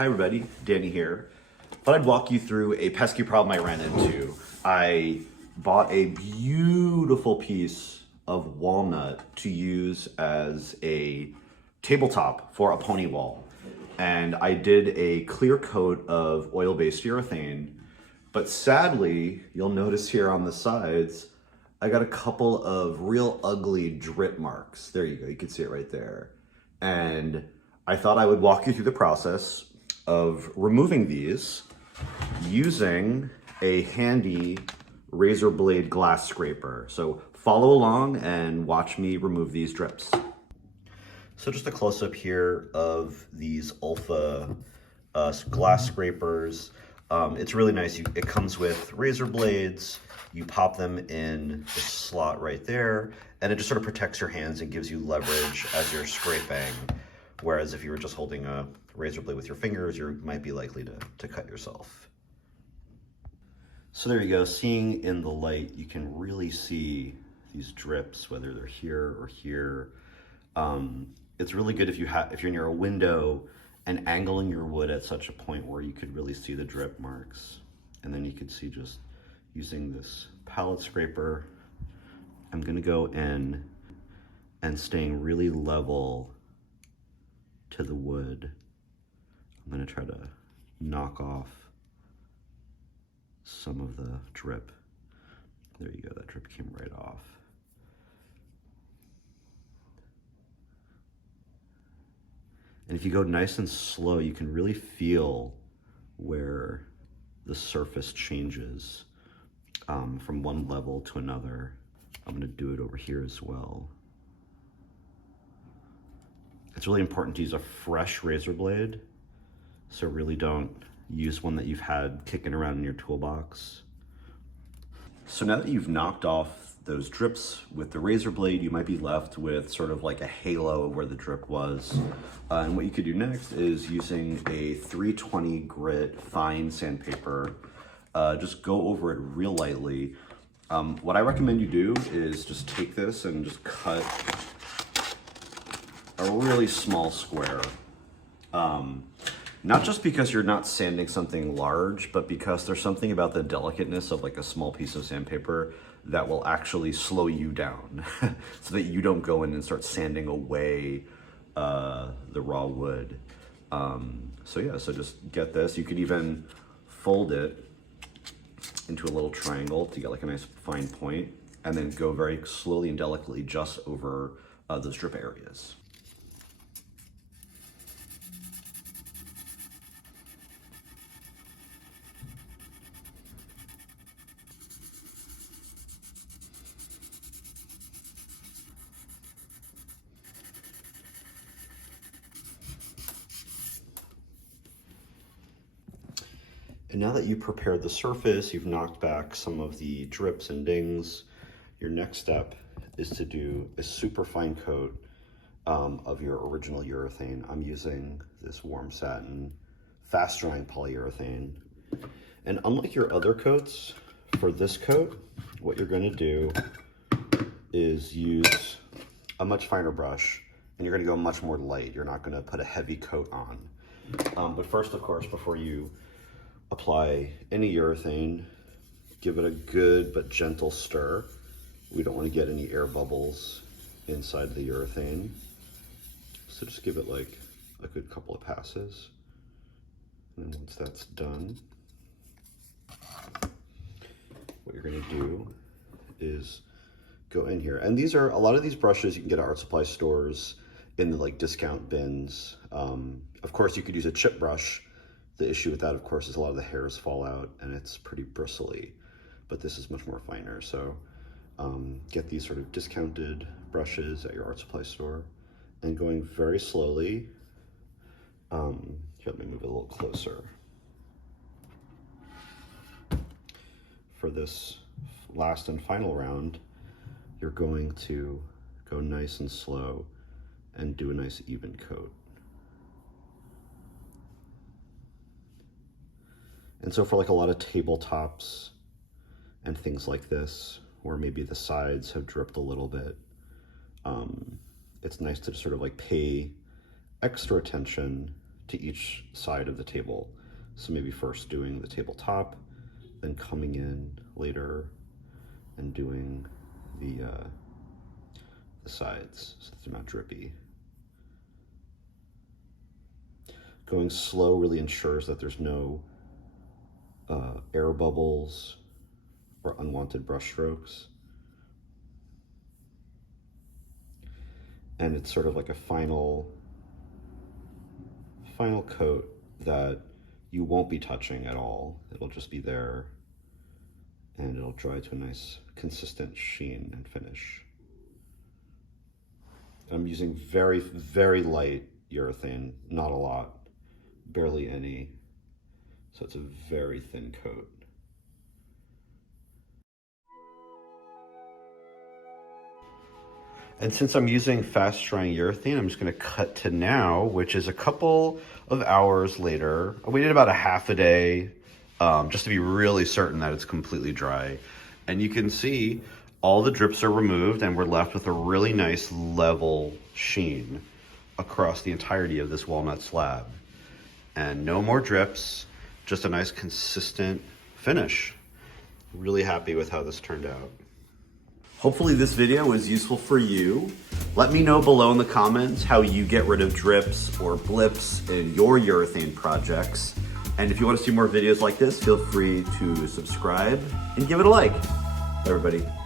Hi everybody, Danny here. Thought I'd walk you through a pesky problem I ran into. I bought a beautiful piece of walnut to use as a tabletop for a pony wall. And I did a clear coat of oil-based urethane, but sadly, you'll notice here on the sides, I got a couple of real ugly drip marks. There you go, you can see it right there. And I thought I would walk you through the process of removing these using a handy razor blade glass scraper. So follow along and watch me remove these drips. So just a close-up here of these Alpha glass scrapers. It's really nice. It comes with razor blades. You pop them in the slot right there, and it just sort of protects your hands and gives you leverage as you're scraping. Whereas if you were just holding a razor blade with your fingers, you might be likely to cut yourself. So there you go. Seeing in the light, you can really see these drips, whether they're here or here. It's really good if you're near a window and angling your wood at such a point where you could really see the drip marks. And then you could see, just using this palette scraper, I'm gonna go in and staying really level to the wood. I'm gonna try to knock off some of the drip. There you go, that drip came right off. And if you go nice and slow, you can really feel where the surface changes from one level to another. I'm gonna do it over here as well. It's really important to use a fresh razor blade, so really don't use one that you've had kicking around in your toolbox. So now that you've knocked off those drips with the razor blade, you might be left with sort of like a halo of where the drip was. And what you could do next is using a 320 grit fine sandpaper, just go over it real lightly. What I recommend you do is just take this and just cut a really small square. Not just because you're not sanding something large, but because there's something about the delicateness of like a small piece of sandpaper that will actually slow you down so that you don't go in and start sanding away the raw wood. So yeah, so just get this. You could even fold it into a little triangle to get like a nice fine point, and then go very slowly and delicately just over those drip areas. And now that you've prepared the surface, you've knocked back some of the drips and dings, your next step is to do a super fine coat of your original urethane. I'm using this warm satin, fast drying polyurethane. And unlike your other coats, for this coat, what you're gonna do is use a much finer brush, and you're gonna go much more light. You're not gonna put a heavy coat on. But first, of course, before you apply any urethane, give it a good but gentle stir. We don't want to get any air bubbles inside the urethane. So just give it like a good couple of passes. And then once that's done, what you're going to do is go in here. And these are, a lot of these brushes you can get at art supply stores in the like discount bins. Of course, you could use a chip brush. The issue with that, of course, is a lot of the hairs fall out and it's pretty bristly, but this is much more finer. So get these sort of discounted brushes at your art supply store, and going very slowly. Here, let me move it a little closer. For this last and final round, you're going to go nice and slow and do a nice even coat. And so for like a lot of tabletops and things like this, where maybe the sides have dripped a little bit, it's nice to sort of like pay extra attention to each side of the table. So maybe first doing the tabletop, then coming in later and doing the sides so that they're not drippy. Going slow really ensures that there's no air bubbles or unwanted brush strokes. And it's sort of like a final coat that you won't be touching at all. It'll just be there and it'll dry to a nice consistent sheen and finish. I'm using very, very light urethane, not a lot, barely any. So it's a very thin coat. And since I'm using fast drying urethane, I'm just gonna cut to now, which is a couple of hours later. I waited about a half a day just to be really certain that it's completely dry. And you can see all the drips are removed and we're left with a really nice level sheen across the entirety of this walnut slab. And no more drips, just a nice consistent finish. Really happy with how this turned out. Hopefully this video was useful for you. Let me know below in the comments how you get rid of drips or blips in your urethane projects. And if you want to see more videos like this, feel free to subscribe and give it a like. Bye, everybody.